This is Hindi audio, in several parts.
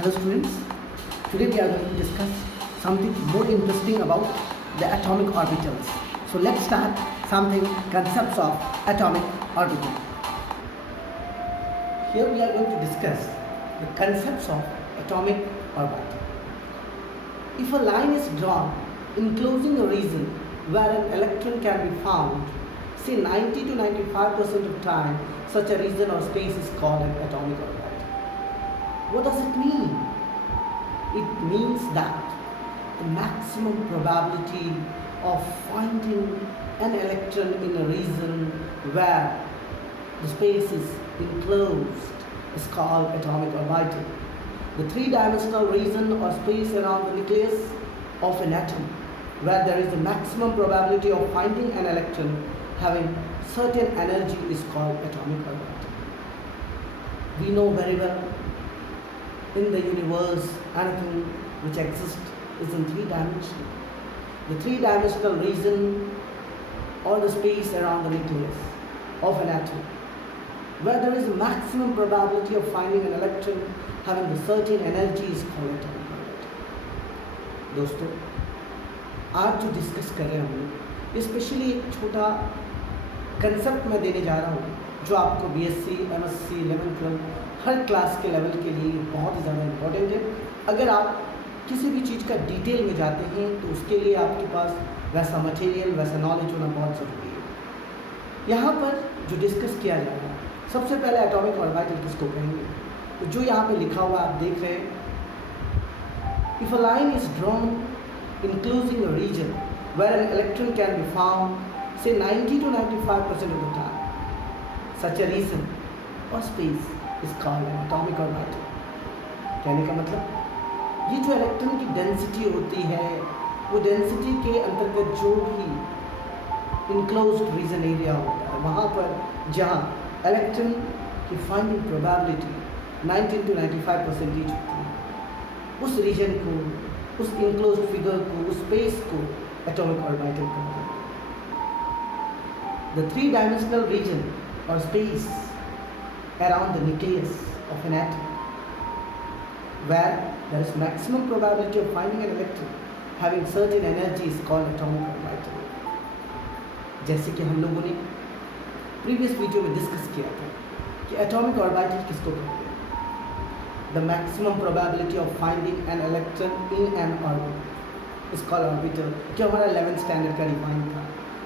Hello students, today we are going to discuss something more interesting about the atomic orbitals. So let's start something concepts of atomic orbital. Here we are going to discuss the concepts of atomic orbital. If a line is drawn enclosing a region where an electron can be found, say 90 to 95% of time, such a region or space is called an atomic orbital. What does it mean? It means that the maximum probability of finding an electron in a region where the space is enclosed is called atomic orbital. The three-dimensional region or space around the nucleus of an atom where there is a maximum probability of finding an electron having certain energy is called atomic orbital. We know very well in the universe anything which exists is in three dimensions. The three-dimensional region or the space around the nucleus of an atom where there is a maximum probability of finding an electron having a certain energy is called atomic orbital. दोस्तों, आज जो डिस्कस कर रहे हैं हम लोग स्पेशली एक छोटा कंसेप्ट मैं देने जा रहा हूँ जो आपको बीएससी, एमएससी, 11th, 12th हर क्लास के लेवल के लिए बहुत ही ज़्यादा इम्पोर्टेंट है। अगर आप किसी भी चीज़ का डिटेल में जाते हैं तो उसके लिए आपके पास वैसा मटेरियल, वैसा नॉलेज होना बहुत ज़रूरी है। यहाँ पर जो डिस्कस किया जा रहा है, सबसे पहले एटॉमिक ऑर्बिटल किसको कहेंगे? तो जो यहाँ पे लिखा हुआ आप देख रहे हैं, if a line is drawn including a region where an electron can be found, say 90 to 95% of the time, such a region or space is called an atomic orbital. कहने का मतलब ये जो इलेक्ट्रॉन की डेंसिटी होती है वो डेंसिटी के अंतर्गत जो भी इनक्लोज्ड रीजन एरिया होता है वहाँ पर जहाँ इलेक्ट्रॉन की फाइंडिंग प्रोबेबिलिटी 90 to 95% होती है, उस रीजन को, उस इनक्लोज्ड फिगर को, उस स्पेस को एटॉमिक ऑर्बिटल कहा जाता है। द थ्री डायमेंशनल रीजन और space around the nucleus of an atom where there is maximum probability of finding an electron having certain energy is called atomic orbital. जैसे कि हम लोगों ने प्रीवियस वीडियो में डिस्कस किया था कि एटॉमिक ऑर्बिटल किसको कहते हैं? The maximum probability of finding an electron in an orbit is called orbital, जो हमारा 11th स्टैंडर्ड का डिफाइन था।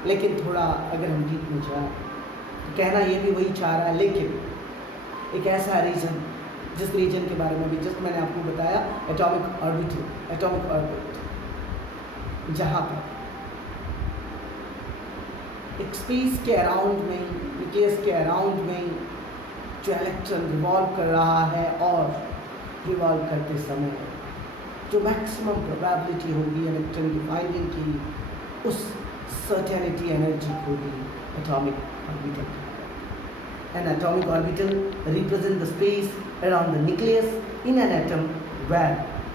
लेकिन थोड़ा अगर हम डीप में जाए तो कहना ये भी वही चाह रहा है, लेकिन एक ऐसा रीजन जिस रीजन के बारे में भी जस्ट मैंने आपको बताया, एटॉमिक ऑर्बिट, जहाँ पर एक स्पेस के अराउंड में, न्यूक्लियस के अराउंड में जो इलेक्ट्रॉन रिवॉल्व कर रहा है और रिवॉल्व करते समय जो मैक्सिमम प्रोबेबिलिटी होगी इलेक्ट्रॉन की फाइंडिंग की, उस सर्टेनिटी एनर्जी को भी atomic orbital. An atomic orbital represents the space around the nucleus in an atom where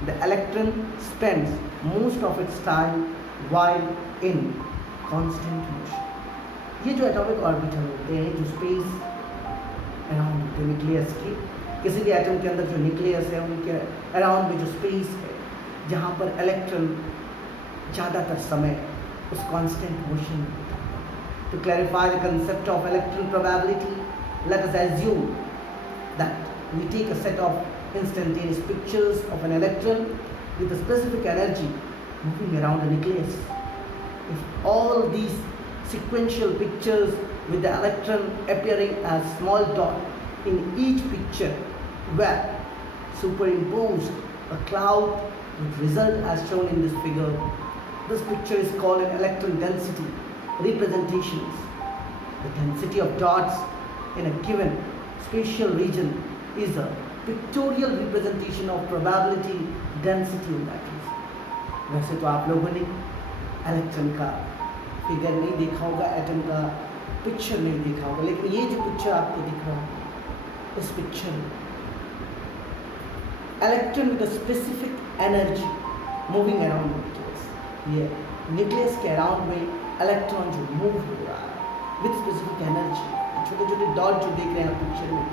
the electron spends most of its time while in constant motion. ये जो एटॉमिक ऑर्बिटल होते हैं, जो स्पेस अराउंड द न्यूक्लियस की, किसी भी एटम के अंदर जो न्यूक्लियस है उनके अराउंड में जो स्पेस है जहाँ पर इलेक्ट्रॉन ज़्यादातर समय उस कांस्टेंट मोशन में होता है। To clarify the concept of electron probability, let us assume that we take a set of instantaneous pictures of an electron with a specific energy moving around the nucleus. If all these sequential pictures with the electron appearing as small dot in each picture were superimposed, a cloud would result as shown in this figure. This picture is called an electron density representations. The density of dots in a given spatial region is a pictorial representation of probability density in that region. वैसे तो आप लोगों ने इलेक्ट्रॉन का फिगर नहीं देखा होगा, एटम का पिक्चर नहीं देखा होगा, लेकिन ये जो पिक्चर आपको दिख रहा है, इस पिक्चर में electron with a specific energy moving around nucleus, ये न्यूक्लियस के अराउंड में इलेक्ट्रॉन जो मूव हो रहा है विद स्पेसिफिक एनर्जी, छोटे छोटे डॉट जो देख रहे हैं आप पिक्चर में,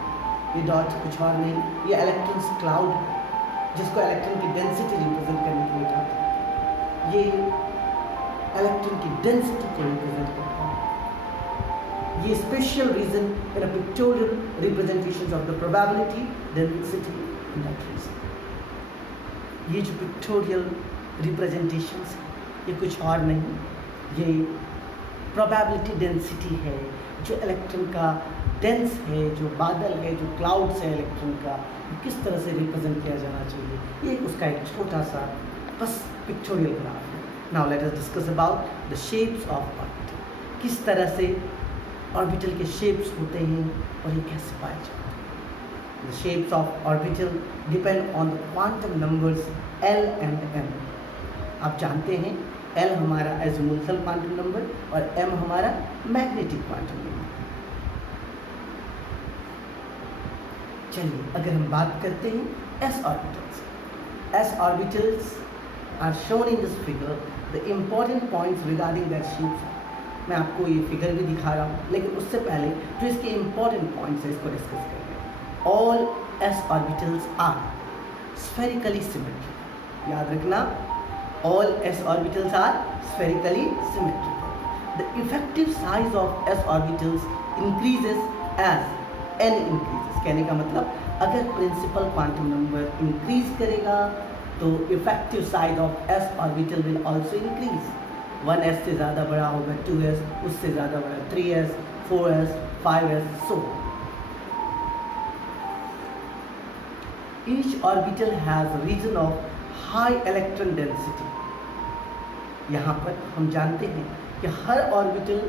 ये डॉट कुछ और नहीं, ये इलेक्ट्रॉन्स क्लाउड है। जिसको इलेक्ट्रॉन की डेंसिटी रिप्रेजेंट करने के लिए कहते हैं। ये इलेक्ट्रॉन की डेंसिटी को रिप्रेजेंट करता है। ये special region in a pictorial representation of the probability density in that region. ये जो पिक्टोरियल रिप्रेजेंटेशंस है ये कुछ और नहीं, ये प्रोबेबिलिटी डेंसिटी है, जो इलेक्ट्रॉन का डेंस है, जो बादल है, जो क्लाउड्स है इलेक्ट्रॉन का, किस तरह से रिप्रेजेंट किया जाना चाहिए, ये उसका एक छोटा सा बस पिक्टोरियल ग्राफ है। Now let us discuss about the shapes of orbital. किस तरह से ऑर्बिटल के शेप्स होते हैं और ये कैसे पाए जाते हैं। The shapes of orbital depend on the quantum numbers L and M। आप जानते हैं L हमारा एज़िमुथल क्वांटम नंबर और M हमारा मैग्नेटिक क्वांटम नंबर। चलिए अगर हम बात करते हैं S orbitals are shown in this figure। The important points regarding their shapes। मैं आपको ये फिगर भी दिखा रहा हूँ, लेकिन उससे पहले जो इसके important points है इसको डिस्कस करेंगे। All S orbitals are spherically symmetrical। याद रखना, all S orbitals are spherically symmetrical। The effective size of S orbitals increases as n increases। कहने का मतलब अगर प्रिंसिपल क्वांटम नंबर इंक्रीज करेगा तो effective size of S orbital will also increase. 1s से ज़्यादा बड़ा होगा 2s, उससे ज़्यादा बड़ा 3s, 4s, 5s, so each orbital has a region of high electron density। यहाँ पर हम जानते हैं कि हर ऑर्बिटल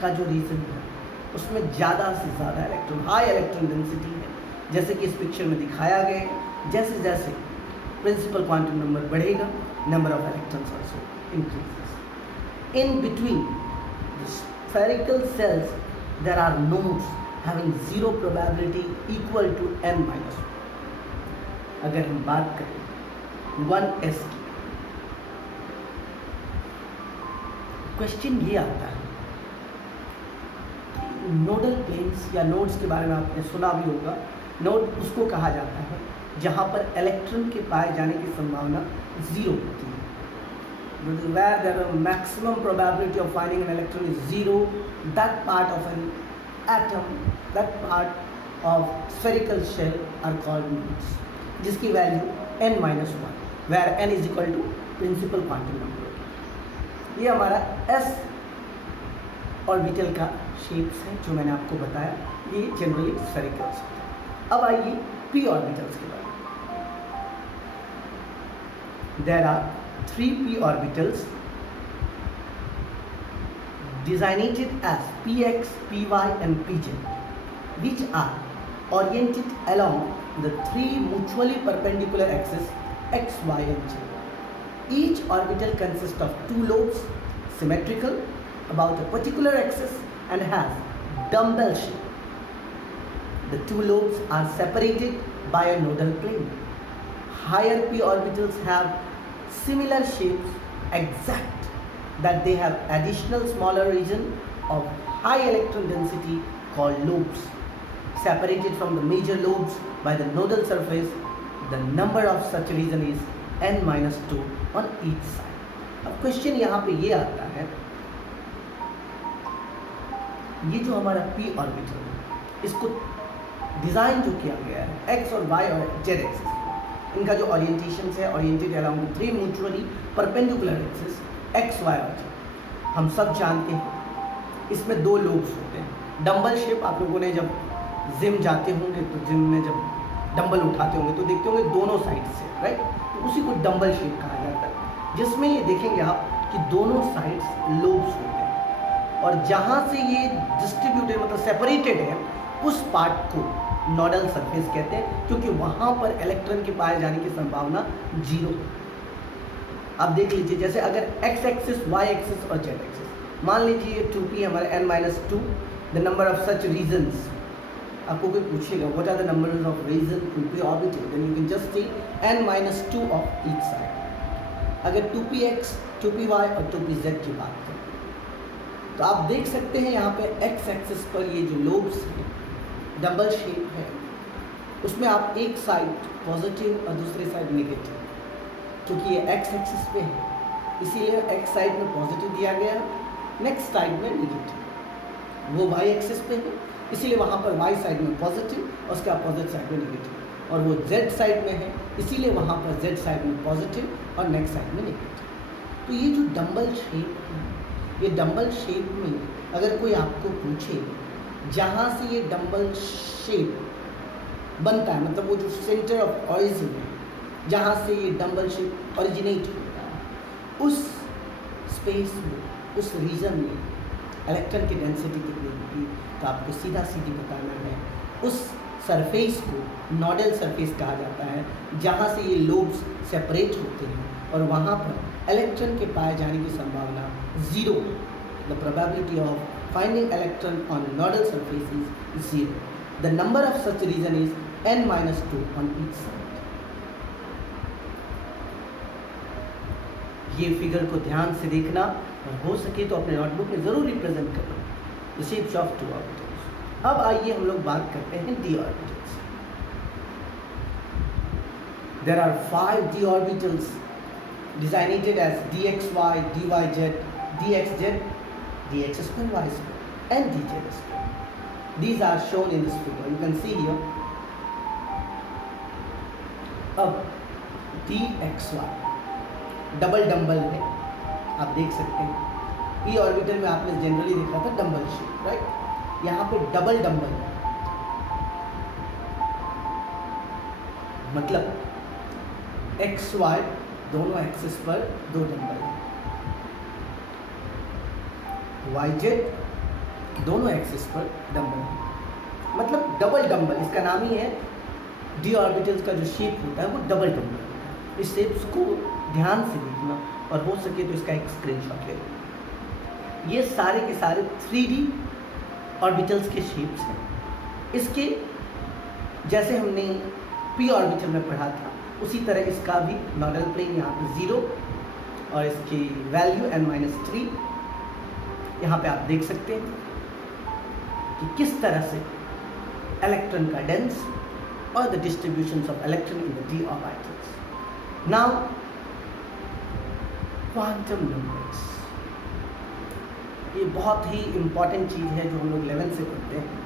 का जो रीजन है उसमें ज़्यादा से ज़्यादा इलेक्ट्रॉन, हाई इलेक्ट्रॉन डेंसिटी है। जैसे कि इस पिक्चर में दिखाया गया है, जैसे जैसे प्रिंसिपल क्वांटम नंबर बढ़ेगा, number of electrons also increases. In between the spherical shells there are nodes having zero probability equal to n-1। अगर हम बात करें 1s की, क्वेश्चन ये आता है नोडल प्लेन्स या नोड्स के बारे में आपने सुना भी होगा। नोड उसको कहा जाता है जहाँ पर इलेक्ट्रॉन के पाए जाने की संभावना जीरो होती है। Where the maximum probability of finding an electron is zero, that part of an atom, that part of spherical shell are called nodes, जिसकी value n-1, where n is equal to principal quantum number। ये हमारा S ऑर्बिटल का शेप्स है जो मैंने आपको बताया, ये जनरली स्फेरिकल्स होते हैं। अब आइए p ऑर्बिटल्स के बारे में। There are 3 p orbitals designated as px, py and pz, which are oriented along the 3 mutually perpendicular axes x, y and z. Each orbital consists of 2 lobes symmetrical about a particular axis and has dumbbell shape. The 2 lobes are separated by a nodal plane. Higher p orbitals have similar shapes except that they have additional smaller region of high electron density called lobes. Separated from the major lobes by the nodal surface, the number of such region is n-2 on each side। अब क्वेश्चन यहाँ पे ये आता है, ये जो हमारा p ऑर्बिटल है इसको डिज़ाइन जो किया गया है x और y और z एक्सिस, इनका जो ओरिएंटेशन है oriented around 3 mutually perpendicular axis x, y और z। हम सब जानते हैं इसमें 2 लोब्स होते हैं। डंबल शेप आप लोगों ने जब जिम जाते होंगे तो जिम में जब डंबल उठाते होंगे तो देखते होंगे दोनों साइड से, राइट, तो उसी को डंबल शेप कहा जाता है, जिसमें ये देखेंगे आप कि दोनों साइड्स लोब्स होते हैं और जहाँ से ये डिस्ट्रीब्यूटेड मतलब सेपरेटेड है उस पार्ट को नोडल सरफेस कहते हैं, क्योंकि वहाँ पर इलेक्ट्रॉन के पाए जाने की संभावना जीरो। आप देख लीजिए, जैसे अगर x एक्सिस, y एक्सिस और z एक्सिस, मान लीजिए 2p हमारा n-2, the number of such regions. आपको कोई पूछेगा what are the numbers of region 2p orbital, then you can just say n-2 of each side. अगर 2px, 2py और 2pz की बात करें तो आप देख सकते हैं यहाँ पे x एक्सिस पर ये जो लोब्स हैं डबल शेप है, उसमें आप एक साइड पॉजिटिव और दूसरे साइड नेगेटिव, क्योंकि ये एक्स एक्सिस पे है इसीलिए एक्स साइड में पॉजिटिव दिया गया, नेक्स्ट साइड में नेगेटिव। वो वाई एक्सिस पे है इसीलिए वहाँ पर वाई साइड में पॉजिटिव और उसके अपोजिट साइड में नेगेटिव, और वो जेड साइड में है इसीलिए वहाँ पर जेड साइड में पॉजिटिव और नेक्स्ट साइड में नेगेटिव। तो ये जो डंबल शेप है, ये डंबल शेप में अगर कोई आपको पूछे जहाँ से ये डंबल शेप बनता है, मतलब वो जो सेंटर ऑफ ऑरिजिन है जहाँ से ये डंबल शेप ओरिजिनेट होता है, उस स्पेस में, उस रीजन में इलेक्ट्रॉन की डेंसिटी कितनी होगी, तो आपको सीधा सीधी बताना है। उस सरफेस को नोडल सरफेस कहा जाता है जहाँ से ये लोब्स सेपरेट होते हैं और वहाँ पर इलेक्ट्रॉन के पाए जाने की संभावना zero, the probability of finding electron on nodal surface is 0. The number of such region is n-2 on each side. ये फिगर को ध्यान से देखना और हो सके तो अपने नोटबुक में जरूर रिप्रेजेंट करना, the shapes of two orbitals. अब आइए हम लोग बात करते हैं d orbitals. There are 5 d orbitals designated as dxy, dyz, dxz, dx square y square and dz square. These are shown in this figure. You can see here. अब dxy डबल डंबल है, आप देख सकते हैं। ई ऑर्बिटल में आपने जनरली देखा था डंबल शेप, राइट? यहाँ पे डबल डंबल मतलब एक्स वाई दोनों एक्सिस पर 2 डंबल है, वाई जेड दोनों एक्सिस पर डंबल है, मतलब डबल डंबल। इसका नाम ही है डी ऑर्बिटल्स का जो शेप होता है वो डबल डंबल होता है। इस शेप्स को ध्यान से देखना और हो सके तो इसका एक स्क्रीनशॉट ले लो। ये सारे के सारे 3D ऑर्बिटल्स के शेप्स हैं। इसके जैसे हमने पी ऑर्बिटल में पढ़ा था उसी तरह इसका भी नोडल प्लेन यहाँ पे 0 और इसकी वैल्यू n-3। यहाँ पे आप देख सकते हैं कि किस तरह से इलेक्ट्रॉन का डेंस और the distributions of electron in the d orbitals. Now quantum numbers, ये बहुत ही इंपॉर्टेंट चीज़ है जो हम लोग 11th से पढ़ते हैं।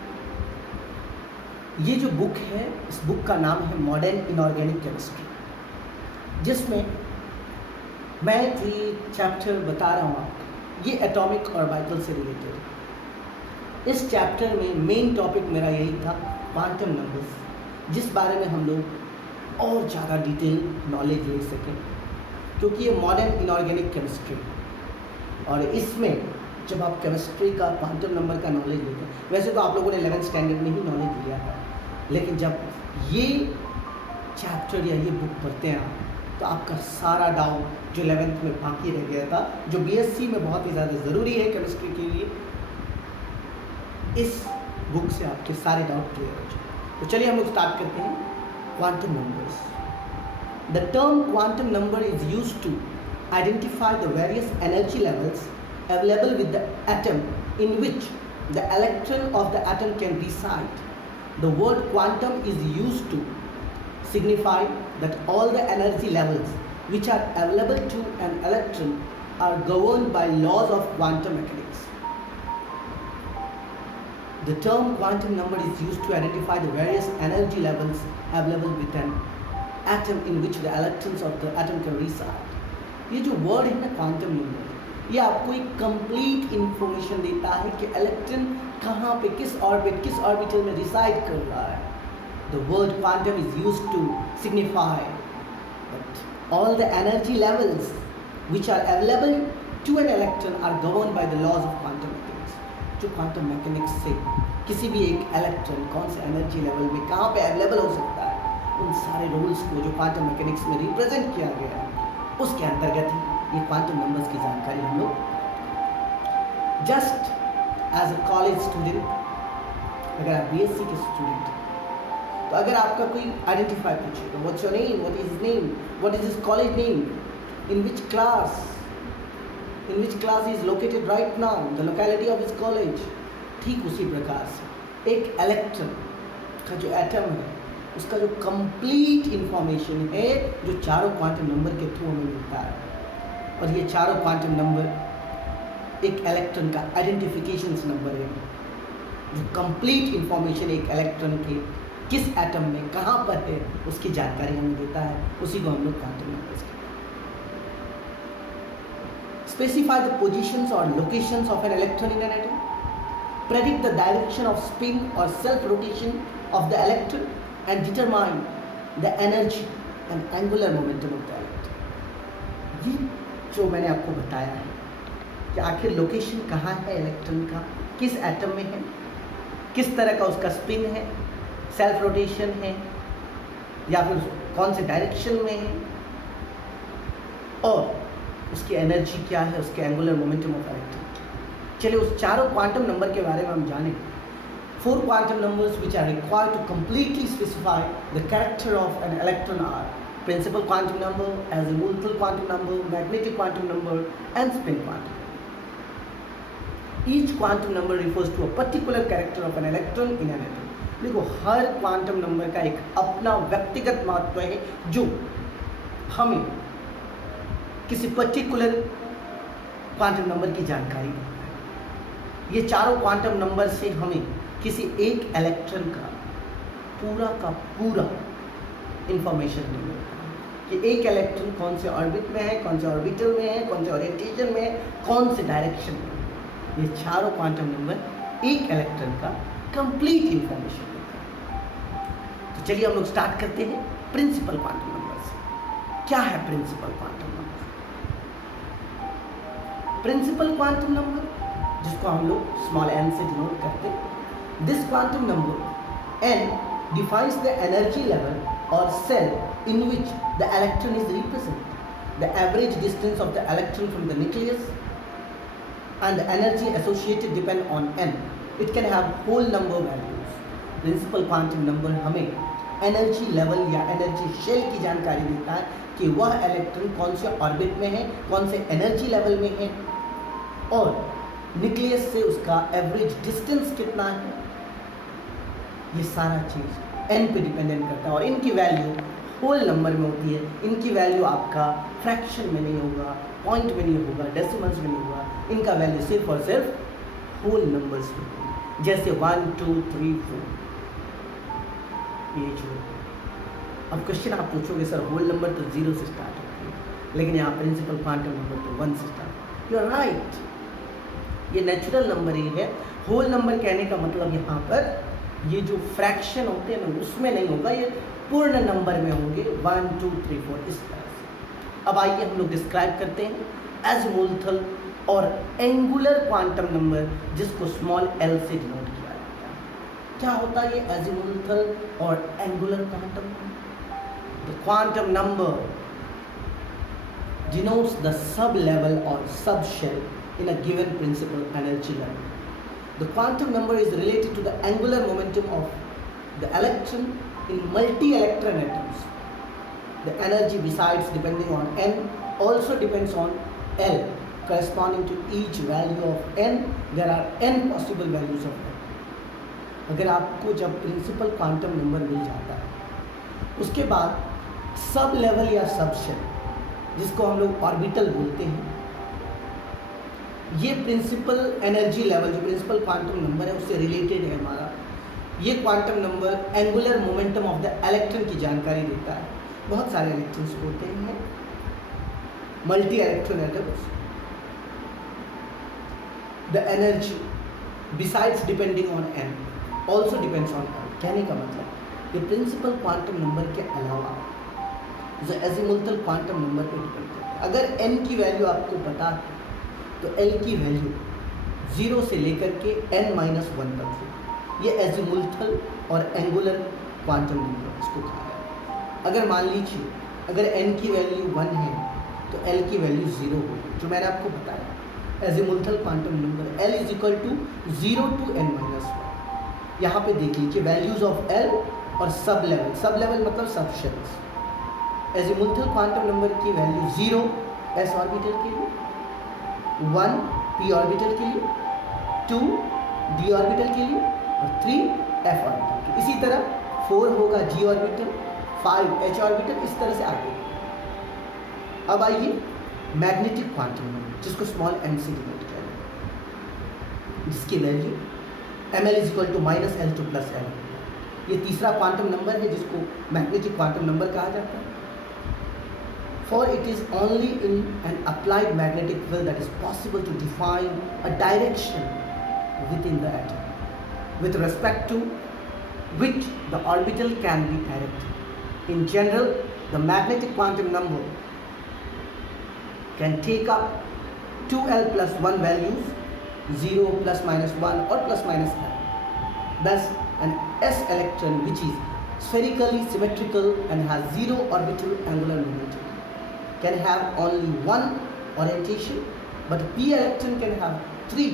ये जो बुक है, इस बुक का नाम है मॉडर्न इनऑर्गेनिक केमिस्ट्री, जिसमें मैं ये चैप्टर बता रहा हूँ आपको, ये एटॉमिक ऑर्बिटल से रिलेटेड है। इस चैप्टर में मेन टॉपिक मेरा यही था क्वांटम नंबर्स, जिस बारे में हम लोग और ज़्यादा डिटेल नॉलेज ले सकें, क्योंकि ये मॉडर्न इनऑर्गेनिक केमिस्ट्री है और इसमें जब आप केमिस्ट्री का क्वांटम नंबर का नॉलेज लेते हैं, वैसे तो आप लोगों ने 11th स्टैंडर्ड में ही नॉलेज लिया है, लेकिन जब ये चैप्टर या ये बुक पढ़ते हैं तो आपका सारा डाउट जो 11th में बाकी रह गया था, जो बीएससी में बहुत ही ज़्यादा ज़रूरी है केमिस्ट्री के लिए, इस बुक से आपके सारे डाउट क्लियर हो जाए। तो चलिए हम लोग स्टार्ट करते हैं quantum numbers. The term quantum number is used to identify the various energy levels available with the atom in which the electron of the atom can reside. The word quantum is used to signify that all the energy levels which are available to an electron are governed by laws of quantum mechanics. The term quantum number is used to identify the various energy levels available with an atom in which the electrons of the atom can reside. ये जो word है ना क्वांटम नंबर, ये आपको एक कंप्लीट इंफॉर्मेशन देता है कि इलेक्ट्रॉन कहाँ पे किस ऑर्बिटल में रिसाइड कर रहा है। The word quantum is used to signify that all the energy levels which are available to an electron are governed by the laws of quantum mechanics. जो क्वांटम मैकेनिक्स से किसी भी एक इलेक्ट्रॉन कौन से एनर्जी लेवल में कहाँ पे अवेलेबल हो सकता है, उन सारे रूल्स को जो क्वांटम मैकेनिक्स में रिप्रेजेंट किया गया है उसके अंतर्गत ही ये क्वांटम नंबर्स की जानकारी हम लोग just as a college student, अगर आप बीएससी के स्टूडेंट तो अगर आपका कोई आइडेंटिफाई पूछे तो what's your name, what is name, what is his college name, in which class is located right now, the locality of his college, ठीक उसी प्रकार से एक इलेक्ट्रॉन का जो एटम है उसका जो कंप्लीट इंफॉर्मेशन है जो चारों क्वांटम नंबर के थ्रू हमें मिलता है। और ये चारों क्वांटम नंबर एक इलेक्ट्रॉन का आइडेंटिफिकेशन नंबर है, जो कंप्लीट इंफॉर्मेशन एक इलेक्ट्रॉन के किस एटम में कहाँ पर है उसकी जानकारी हमें देता है, उसी को हम लोग क्वांटम नंबर्स कहते हैं। स्पेसिफाई द पोजीशंस और locations of an electron in an atom, predict the direction of spin or self rotation of the electron and determine the energy and angular momentum of the electron। ये जो मैंने आपको बताया है कि आखिर लोकेशन कहाँ है इलेक्ट्रॉन का, किस एटम में है, किस तरह का उसका स्पिन है, सेल्फ रोटेशन है या फिर कौन से डायरेक्शन में है, और उसकी एनर्जी क्या है, उसके एंगुलर मोमेंटम ऑफ इलेक्ट्रॉन। चलिए उस चारों क्वांटम नंबर के बारे में हम जानें। 4 quantum numbers which are required to completely specify the character of an electron are principal quantum number, azimuthal quantum number, magnetic quantum number and spin quantum number। Each quantum number refers to a particular character of an electron in an atom। देखो हर क्वांटम नंबर का एक अपना व्यक्तिगत महत्व है जो हमें किसी पर्टिकुलर क्वांटम नंबर की जानकारी देता है। ये चारों क्वांटम नंबर से हमें किसी एक इलेक्ट्रॉन का पूरा इंफॉर्मेशन नहीं मिलता है कि एक इलेक्ट्रॉन कौन से ऑर्बिट में है, कौन से ऑर्बिटल में है, कौन से ओरिएंटेशन में है, कौन से डायरेक्शन में है। ये चारों क्वांटम नंबर एक इलेक्ट्रॉन का कंप्लीट इंफॉर्मेशन देता है। तो चलिए हम लोग स्टार्ट करते हैं प्रिंसिपल क्वांटम नंबर से। क्या है principal quantum number? Principal quantum number जिसको हम लोग स्मॉल n से डिनोट करते हैं। This quantum number n defines the energy level और shell in which the electron is represented, the average distance of the electron from the nucleus and the energy associated depend on n. It can have whole number values। Principal quantum number हमें एनर्जी लेवल या एनर्जी शेल की जानकारी देता है कि वह इलेक्ट्रॉन कौन से ऑर्बिट में है, कौन से एनर्जी लेवल में है, और न्यूक्लियस से उसका एवरेज डिस्टेंस कितना है। ये सारा चीज़ n पे डिपेंडेंट करता है और इनकी वैल्यू होल नंबर में होती है। इनकी वैल्यू आपका फ्रैक्शन में नहीं होगा, पॉइंट में नहीं होगा, डेसिमल्स में नहीं होगा। इनका वैल्यू सिर्फ और सिर्फ होल नंबर्स में होगी, जैसे 1 2 3 4। ये जो अब क्वेश्चन आप पूछोगे सर होल नंबर तो 0 से स्टार्ट होती है, लेकिन यहाँ प्रिंसिपल क्वांटम नंबर तो 1 से स्टार्ट। यू आर राइट, ये नेचुरल नंबर ही है। होल नंबर कहने का मतलब यहाँ पर ये जो फ्रैक्शन होते हैं ना उसमें नहीं होगा, ये पूर्ण नंबर में होंगे 1 2 3 4 इस तरह से। अब आइए हम लोग डिस्क्राइब करते हैं एजिमुथल और एंगुलर क्वांटम नंबर जिसको स्मॉल l से डिनोट किया जाता है। क्या होता है ये एजिमुथल और angular quantum number? The quantum number denotes the sub-level or sub-shell in a given principal energy level। The quantum number is related to the angular momentum of the electron in multi-electron atoms। The energy besides depending on n also depends on L corresponding to each value of n। There are n possible values of n। अगर आपको जब प्रिंसिपल क्वांटम नंबर मिल जाता है उसके बाद सब लेवल या सब शेल जिसको हम लोग ऑर्बिटल बोलते हैं, ये प्रिंसिपल एनर्जी लेवल जो प्रिंसिपल क्वांटम नंबर है उससे रिलेटेड है हमारा। ये quantum number angular momentum of the electron की जानकारी देता है। बहुत सारे इलेक्ट्रॉन्स होते हैं, multi electron atoms. The energy besides depending on n also depends on n। कहने का मतलब ये प्रिंसिपल क्वांटम नंबर के अलावा जो एजिमुथल क्वांटम नंबर पर डिपेंड करता है। अगर n की वैल्यू आपको पता है तो l की वैल्यू 0 से लेकर के n-1 तक है। ये एजिमुथल और एंगुलर क्वांटम नंबर इसको कहा है। अगर मान लीजिए अगर n की वैल्यू 1 है तो l की वैल्यू 0 होगी, जो मैंने आपको बताया azimuthal quantum number l is equal to 0 to n-1। यहाँ पे देख लीजिए वैल्यूज ऑफ l और सब लेवल मतलब सब शेल्स। एजिमुथल क्वांटम नंबर की वैल्यू 0 s ऑर्बिटल के लिए, 1 p ऑर्बिटल के लिए, 2 d ऑर्बिटल के लिए और 3 f ऑर्बिटल के लिए। इसी तरह 4 होगा g ऑर्बिटल, 5 h ऑर्बिटल, इस तरह से आगे। अब आइए मैग्नेटिक क्वांटम नंबर, जिसको स्मॉल m से डिनोट किया जाए, जिसकी value ml is to -L2 + L। ये तीसरा क्वांटम नंबर है जिसको मैग्नेटिक क्वांटम नंबर कहा जाता है। For it is only in an applied magnetic field that is possible to define a direction within the atom, with respect to which the orbital can be directed. In general, the magnetic quantum number can take up 2l plus 1 values, 0 plus minus 1 or plus minus l. Thus, an s electron which is spherically symmetrical and has 0 orbital angular momentum can have only one orientation, but p electron can have 3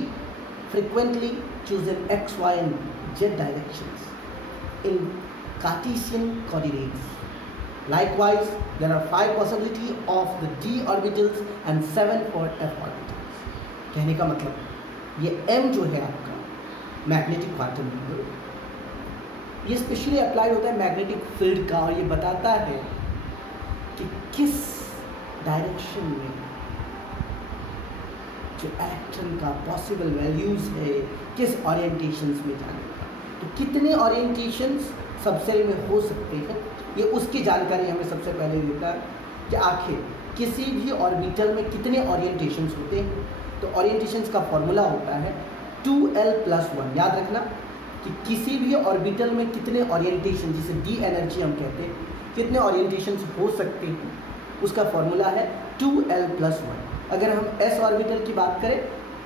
frequently chosen x, y and z directions in Cartesian coordinates. Likewise, there are 5 possibilities of the d orbitals and 7 for f orbitals. कहने का मतलब ये m जो है आपका मैग्नेटिक क्वांटम नंबर, ये स्पेशली अप्लाई होता है मैग्नेटिक फील्ड का, और ये बताता है कि किस डायरेक्शन में जो इलेक्ट्रॉन का पॉसिबल वैल्यूज़ है, किस ओरिएंटेशंस में जाने का। तो कितने ओरिएंटेशंस सबसेल में हो सकते हैं, ये उसकी जानकारी हमें सबसे पहले देता है कि आखिर किसी भी ऑर्बिटल में कितने ओरिएंटेशंस होते हैं। तो ओरिएंटेशंस का फॉर्मूला होता है 2l + 1। याद रखना कि किसी भी ऑर्बिटल में कितने ओरिएंटेशन, जिसे डी एनर्जी हम कहते हैं, कितने ओरिएंटेशंस हो सकते हैं, उसका फॉर्मूला है 2l + 1। अगर हम s ऑर्बिटल की बात करें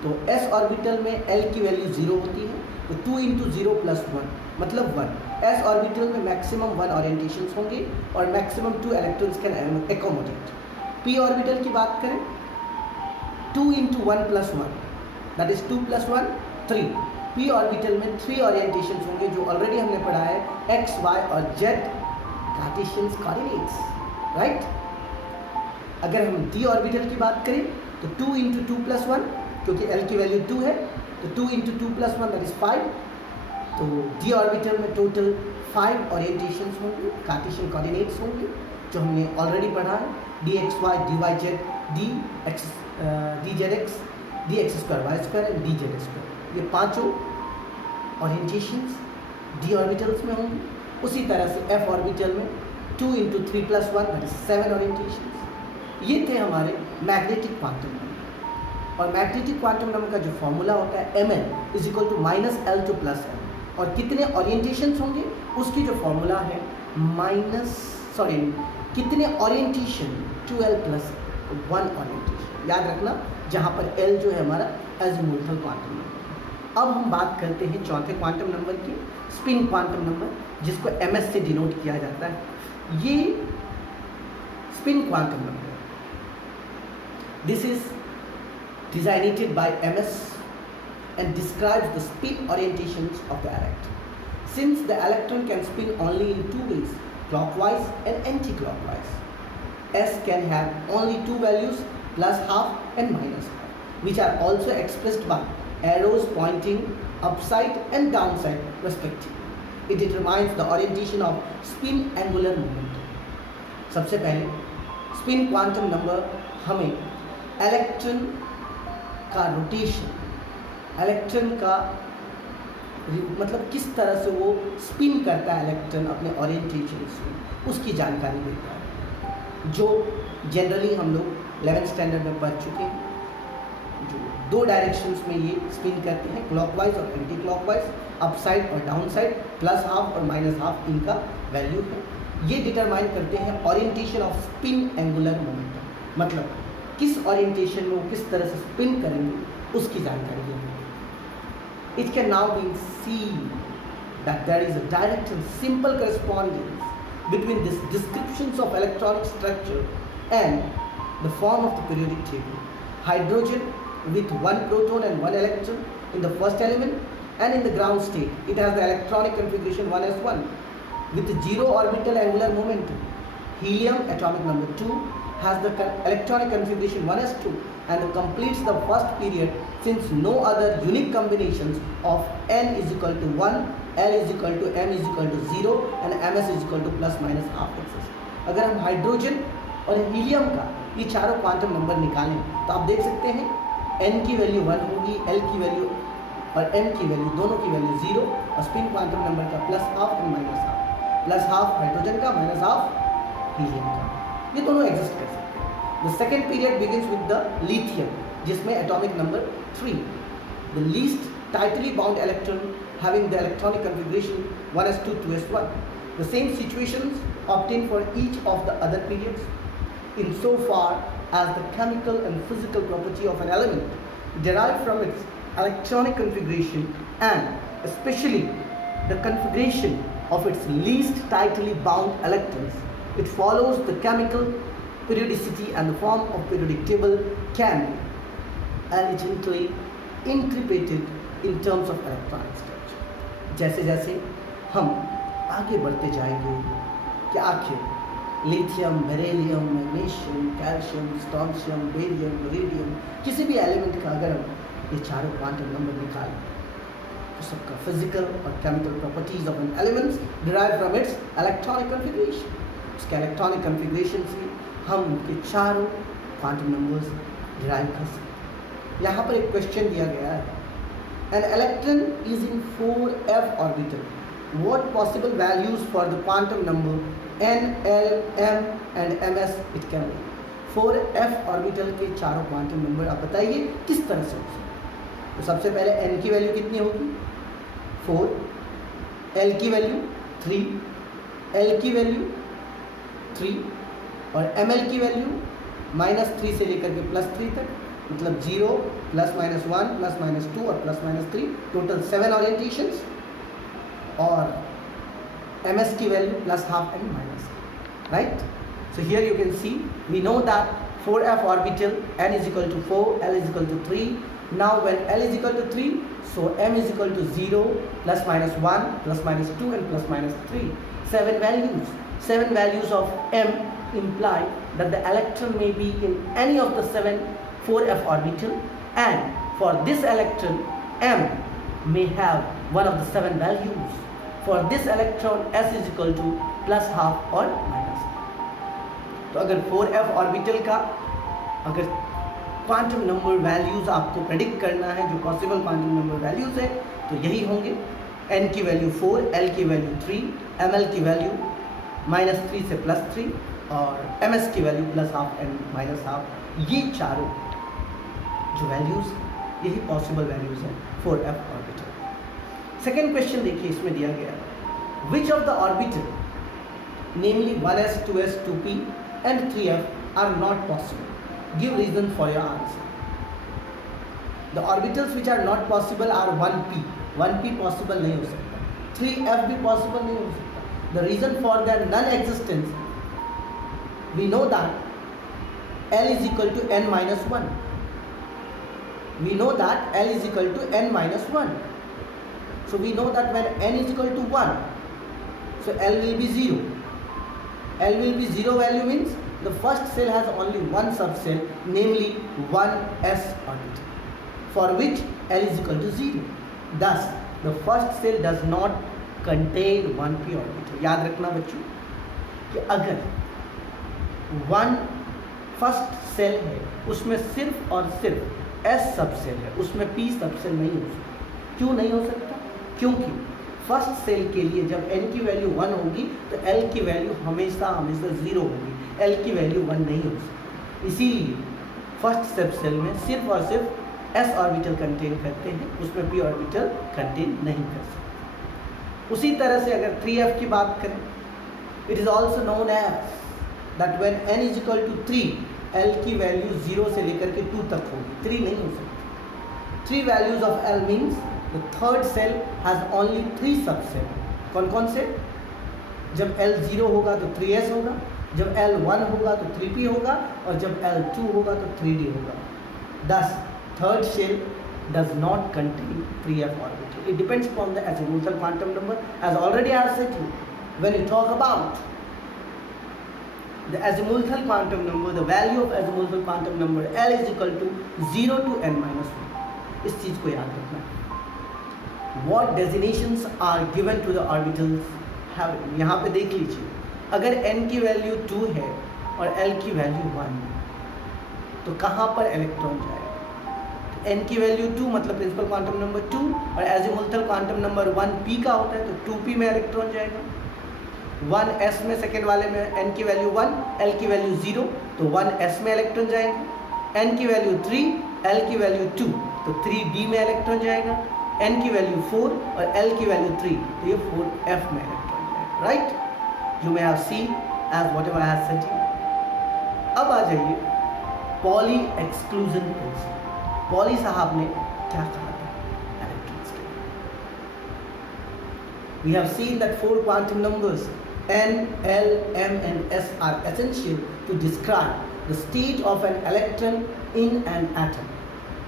तो s ऑर्बिटल में l की वैल्यू 0 होती है, तो 2 × 0 + 1 मतलब 1। s ऑर्बिटल में मैक्सिमम 1 ओरिएंटेशंस होंगे और maximum 2 electrons can accommodate. p orbital की बात करें 2 × 1 + 1 दैट इज 2 + 1 3। p ऑर्बिटल में 3 ओरिएंटेशंस होंगे, जो ऑलरेडी हमने पढ़ा है x, y और z कार्टेशियन कोऑर्डिनेट्स, राइट। अगर हम d ऑर्बिटल की बात करें तो 2 × 2 + 1, क्योंकि l की वैल्यू 2 है, तो 2 × 2 + 1 दैट इज 5। तो d ऑर्बिटल में टोटल 5 ओरिएंटेशंस होंगे, कार्टेशियन कोऑर्डिनेट्स होंगे, जो हमने ऑलरेडी पढ़ा है dxy, dyz, dzx, dx2y2 and dz2। ये पांचों ओरिएंटेशंस d ऑर्बिटल्स में होंगे। उसी तरह से f ऑर्बिटल में 2 × 3 + 1 दैट इज 7 ओरिएंटेशंस। ये थे हमारे मैग्नेटिक क्वांटम नंबर। और मैग्नेटिक क्वांटम नंबर का जो फॉर्मूला होता है ml is equal to -L2 + L, और कितने ओरिएंटेशंस होंगे उसकी जो फॉर्मूला है कितने ओरिएंटेशन 2l + 1 ओरिएंटेशन। याद रखना जहाँ पर l जो है हमारा एजीमुथल क्वांटम नंबर। अब हम बात करते हैं चौथे क्वांटम नंबर की, स्पिन क्वांटम नंबर, जिसको ms से डिनोट किया जाता है। ये spin quantum number, this is designated by ms and describes the spin orientations of the electron. Since the electron can spin only in 2 ways, clockwise and anti-clockwise, s can have only 2 values, +½ and -½ which are also expressed by arrows pointing upside and downside respectively. It determines the orientation of spin angular momentum. सबसे पहले स्पिन क्वांटम नंबर हमें इलेक्ट्रॉन का रोटेशन, इलेक्ट्रॉन का मतलब किस तरह से वो स्पिन करता है इलेक्ट्रॉन अपने ओरिएंटेशन से, उसकी जानकारी देता है, जो जनरली हम लोग 11th स्टैंडर्ड में पढ़ चुके हैं। जो 2 डायरेक्शंस में ये स्पिन करते हैं, क्लॉकवाइज और एंटी क्लॉकवाइज, अपसाइड और डाउनसाइड, +½ और -½ इनका वैल्यू है। ये डिटरमाइन करते हैं orientation off spin angular momentum, मतलब किस ओरिएंटेशन में वो किस तरह से स्पिन करेंगे उसकी जानकारी देंगे। It can now be seen that there is a direct and simple correspondence between these descriptions of electronic structure and the form of the periodic table. Hydrogen with 1 proton and 1 electron in the first element, and in the ground state it has the electronic configuration 1s1 with 0 orbital angular momentum. Helium atomic number 2 has the electronic configuration 1s2 and completes the first period, since no other unique combinations of n is equal to 1 L is equal to M is equal to 0 and MS is equal to plus minus half axes. अगर हम हाइड्रोजन और हीलियम का ये चारों क्वांटम नंबर निकालें तो आप देख सकते हैं N की वैल्यू 1 होगी, L की वैल्यू और M की वैल्यू, दोनों की वैल्यू 0 और स्पिन क्वांटम नंबर का plus half and minus half, plus half hydrogen का, माइनस हाफ हीलियम का, ये दोनों एग्जिस्ट कर सकते हैं। The second period begins with the lithium जिसमें atomic number 3, the least tightly bound electron having the electronic configuration 1s2 2s1. The same situations obtained for each of the other periods insofar as the chemical and physical property of an element derived from its electronic configuration and especially the configuration of its least tightly bound electrons. It follows the chemical periodicity and the form of periodic table can be elegantly interpreted in terms of electronic structure. जैसे जैसे हम आगे बढ़ते जाएंगे कि आखिर lithium, beryllium, magnesium, calcium, strontium, barium, radium, किसी भी एलिमेंट का अगर हम ये चारों क्वांटम नंबर निकालें तो सबका फिजिकल और chemical properties of an elements derive from its electronic configuration. उसके इलेक्ट्रॉनिक कन्फिगरेशन से हम उनके चारों क्वांटम नंबर्स डिराइव कर सकते हैं। यहाँ पर एक क्वेश्चन दिया गया है, an electron is in 4f orbital. What possible values for the quantum number n, l, m and ms it can be? 4f orbital के चारों क्वांटम नंबर आप बताइए किस तरह से हो सकते। तो सबसे पहले n की वैल्यू कितनी होगी 4, l की वैल्यू 3, l की वैल्यू 3 और ml की वैल्यू -3 से लेकर के +3 तक, मतलब 0 +-1 +-2 और +-3, टोटल 7 ओरिएंटेशंस और ms की value +½ and -, right. So here you can see we know that 4f orbital n is equal to 4, l is equal to 3. Now when l is equal to 3, so m is equal to 0 +-1 +-2 and +-3. 7 values of m imply that the electron may be in any of the 7 4f orbital, and for this electron m may have one of the 7 values. For this electron s is equal to +½ or -. तो अगर 4f ऑर्बिटल का अगर क्वांटम नंबर वैल्यूज आपको प्रेडिक्ट करना है, जो पॉसिबल क्वांटम नंबर वैल्यूज है, तो यही होंगे n की वैल्यू 4, l की वैल्यू 3, ml की वैल्यू -3 से +3 और ms की वैल्यू +½ and -½ ये चारों जो वैल्यूज यही पॉसिबल वैल्यूज हैं 4f ऑर्बिटल। सेकेंड क्वेश्चन देखिए, इसमें दिया गया है which of the orbital namely 1s 2s 2p and 3f are not possible, give reason for your answer. The orbitals which are not possible are 1p possible नहीं हो सकता, 3f भी possible नहीं हो सकता। The reason for their non-existence, we know that l is equal to n-1. We know that l is equal to n-1. So we know that when n is equal to 1, so l will be 0. L will be 0 value means the first cell has only one subcell, namely 1s orbital, for which l is equal to 0. Thus, the first cell does not contain 1p orbital. याद रखना बच्चों कि अगर 1 फर्स्ट सेल है उसमें सिर्फ और सिर्फ S सबसेल है, उसमें P सबसेल नहीं हो सकता। क्यों नहीं हो सकता? क्योंकि फर्स्ट सेल के लिए जब n की वैल्यू 1 होगी तो l की वैल्यू हमेशा 0 होगी, l की वैल्यू 1 नहीं हो सकती। इसीलिए फर्स्ट सबसेल में सिर्फ और सिर्फ s ऑर्बिटल कंटेन करते हैं, उसमें p ऑर्बिटल कंटेन नहीं कर सकते। उसी तरह से अगर 3f की बात करें, it is also known as that when n is equal to 3, l की वैल्यू 0 से लेकर के 2 तक होगी, 3 नहीं हो सकती। 3 values of l means the third shell has only 3 subshell. कौन कौन से? जब l 0 होगा तो 3s होगा, जब l 1 होगा तो 3p होगा और जब l 2 होगा तो 3d होगा। Thus, third shell does not contain 3f orbital. It depends upon the azimuthal quantum number. As already I said to you, when you talk about the azimuthal quantum number, the value of azimuthal quantum number L is equal to 0 to n-1. इस चीज़ को याद रखना। what designations are given to the orbitals have। यहाँ पे देख लीजिए, अगर n की वैल्यू 2 है और l की वैल्यू 1 तो कहाँ पर इलेक्ट्रॉन जाएगा? n की वैल्यू 2 मतलब प्रिंसिपल क्वांटम नंबर 2 और एजिमुथल क्वांटम नंबर 1p का होता है, तो 2p में इलेक्ट्रॉन जाएगा। 1s में सेकेंड वाले में n की वैल्यू 1, l की वैल्यू 0, तो 1s में इलेक्ट्रॉन जाएंगे। n की वैल्यू 3, l की वैल्यू 2, तो 3d में इलेक्ट्रॉन जाएगा। n की वैल्यू 4 और l की वैल्यू 3, तो ये 4f में इलेक्ट्रॉन जाएगा। Right, you may have seen as whatever I have said you. अब आ जाइए पॉली एक्सक्लूजन प्रिंसिपल। पॉली साहब ने क्या कहा था इलेक्ट्रॉन्स के? We have seen that 4 quantum numbers n, l, m and s are essential to describe the state of an electron in an atom.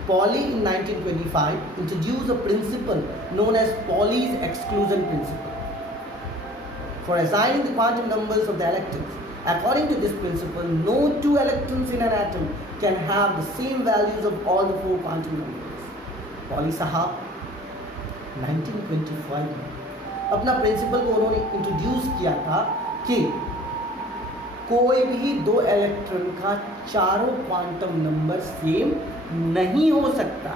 Pauli in 1925 introduced a principle known as Pauli's exclusion principle for assigning the quantum numbers of the electrons. According to this principle, no 2 electrons in an atom can have the same values of all the 4 quantum numbers. Pauli साहब 1925 में अपना प्रिंसिपल को उन्होंने इंट्रोड्यूस किया था कि कोई भी 2 इलेक्ट्रॉन का चारों क्वांटम नंबर सेम नहीं हो सकता।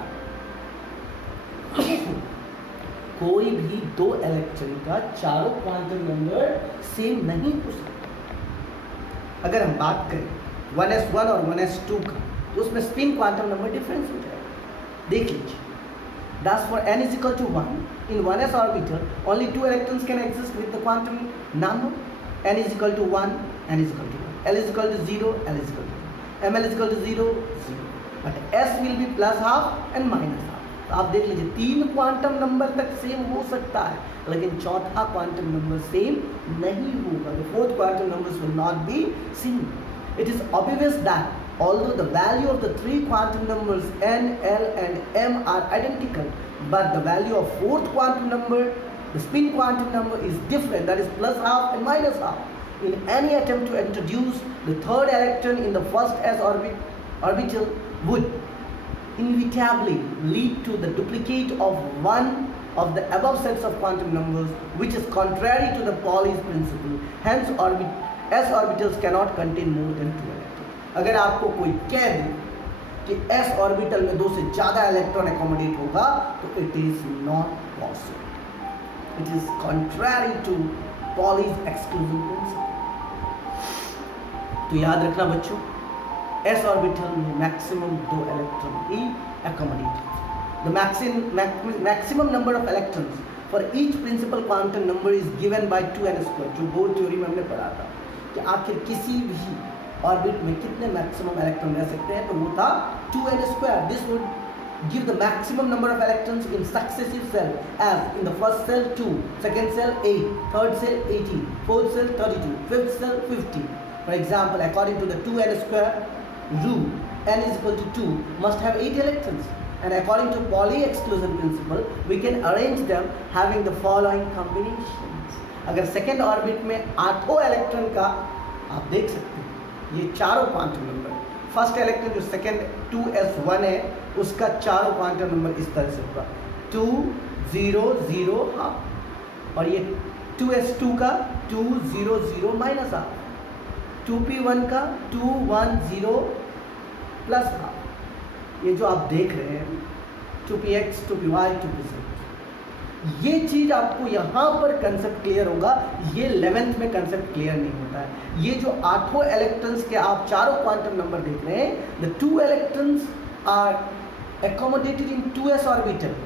कोई भी 2 इलेक्ट्रॉन का चारों क्वांटम नंबर सेम नहीं हो सकता। अगर हम बात करें 1s1 और 1s2 का, तो उसमें स्पिन क्वांटम नंबर डिफरेंस हो जाएगा। देख लीजिए, thus for n is equal to 1 in 1s orbital only 2 electrons can exist with the quantum number n is equal to 1, n is equal to 1, l is equal to 0, l is equal to 1, ml is equal to 0, 0, but s will be plus half and minus half। तो आप देख लीजिए 3 क्वांटम नंबर तक सेम हो सकता है, लेकिन चौथा क्वांटम नंबर सेम नहीं होगा। The fourth quantum numbers will not be same। It is obvious that although the value of the 3 quantum numbers n, l and m are identical, but the value of 4th quantum number, the spin quantum number, is different, that is plus half and minus half. In any attempt to introduce the 3rd electron in the first s orbital would inevitably lead to the duplicate of one of the above sets of quantum numbers, which is contrary to the Pauli's principle. Hence, s orbitals cannot contain more than 2 electrons. अगर आपको कोई कह दे कि s ऑर्बिटल में 2 से ज़्यादा इलेक्ट्रॉन एकोमोडेट होगा, तो it is not possible. It is contrary to Pauli's exclusion principle. तो याद रखना बच्चों, s ऑर्बिटल में मैक्सिमम 2 इलेक्ट्रॉन ही एकोमोडेट होगा। The maximum number of electrons for each principal quantum number is given by 2n square, जो बोर थ्योरी में हमने पढ़ा था कि आखिर किसी भी ऑर्बिट में कितने मैक्सिमम इलेक्ट्रॉन रह सकते हैं, तो वो था 2n square। This would give the maximum number of electrons in successive cell, as in the first cell 2, second cell 8, third cell 18, fourth cell 32, fifth cell 50. For example, according to the 2n square rule, n is equal to 2 must have 8 electrons. And according to Pauli exclusion principle, we can arrange them having the following combinations. अगर सेकेंड ऑर्बिट में 8 इलेक्ट्रॉन का आप देख सकते हैं, ये चारों क्वांटम नंबर, फर्स्ट इलेक्ट्रॉन जो सेकेंड 2s1 है उसका चारों क्वांटम नंबर इस तरह से होगा 2 0 0 हाफ, और ये 2s2 का 2 0 0 माइनस हाफ, 2p1 का 2 1 0 प्लस हाफ। ये जो आप देख रहे हैं 2px 2py 2pz, ये चीज़ आपको यहाँ पर कंसेप्ट क्लियर होगा, ये 11th में कंसेप्ट क्लियर नहीं होता है। ये जो 8 इलेक्ट्रॉन्स के आप चारों क्वांटम नंबर देख रहे हैं, the 2 electrons are accommodated in 2s orbital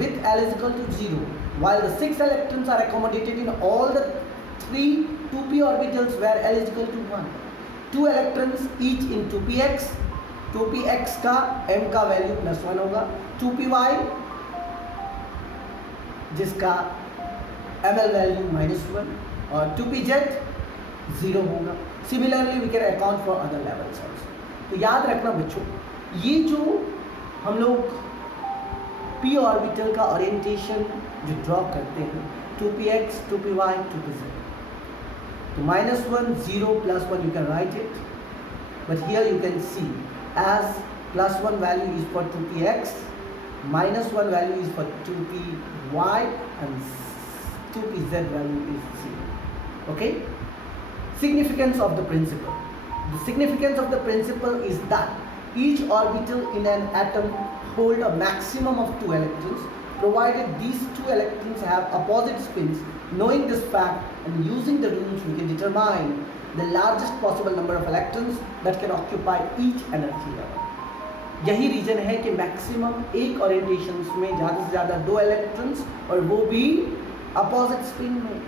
with l is equal to 0, while the 6 electrons are accommodated in all the 3 2p orbitals where l is equal to 1. 2 electrons each in 2px, 2px का m का वैल्यू +1 होगा, 2py जिसका ml वैल्यू -1 और 2pz 0 होगा। Similarly we can account for other levels also. तो याद रखना बच्चों, ये जो हम लोग p ऑर्बिटल का ओरिएंटेशन जो ड्रॉ करते हैं 2px 2py 2pz, तो -1 0 +1 you can write it, but here you can see as +1 value is for 2px -1 value is for 2py and 2pz value is 0. Okay? Significance of the principle. The significance of the principle is that each orbital in an atom hold a maximum of 2 electrons, provided these 2 electrons have opposite spins. Knowing this fact and using the rules, we can determine the largest possible number of electrons that can occupy each energy level. यही रीजन है कि मैक्सिमम एक ओरिएंटेशन में ज़्यादा से ज़्यादा 2 इलेक्ट्रॉन्स, और वो भी अपोजिट स्पिन में,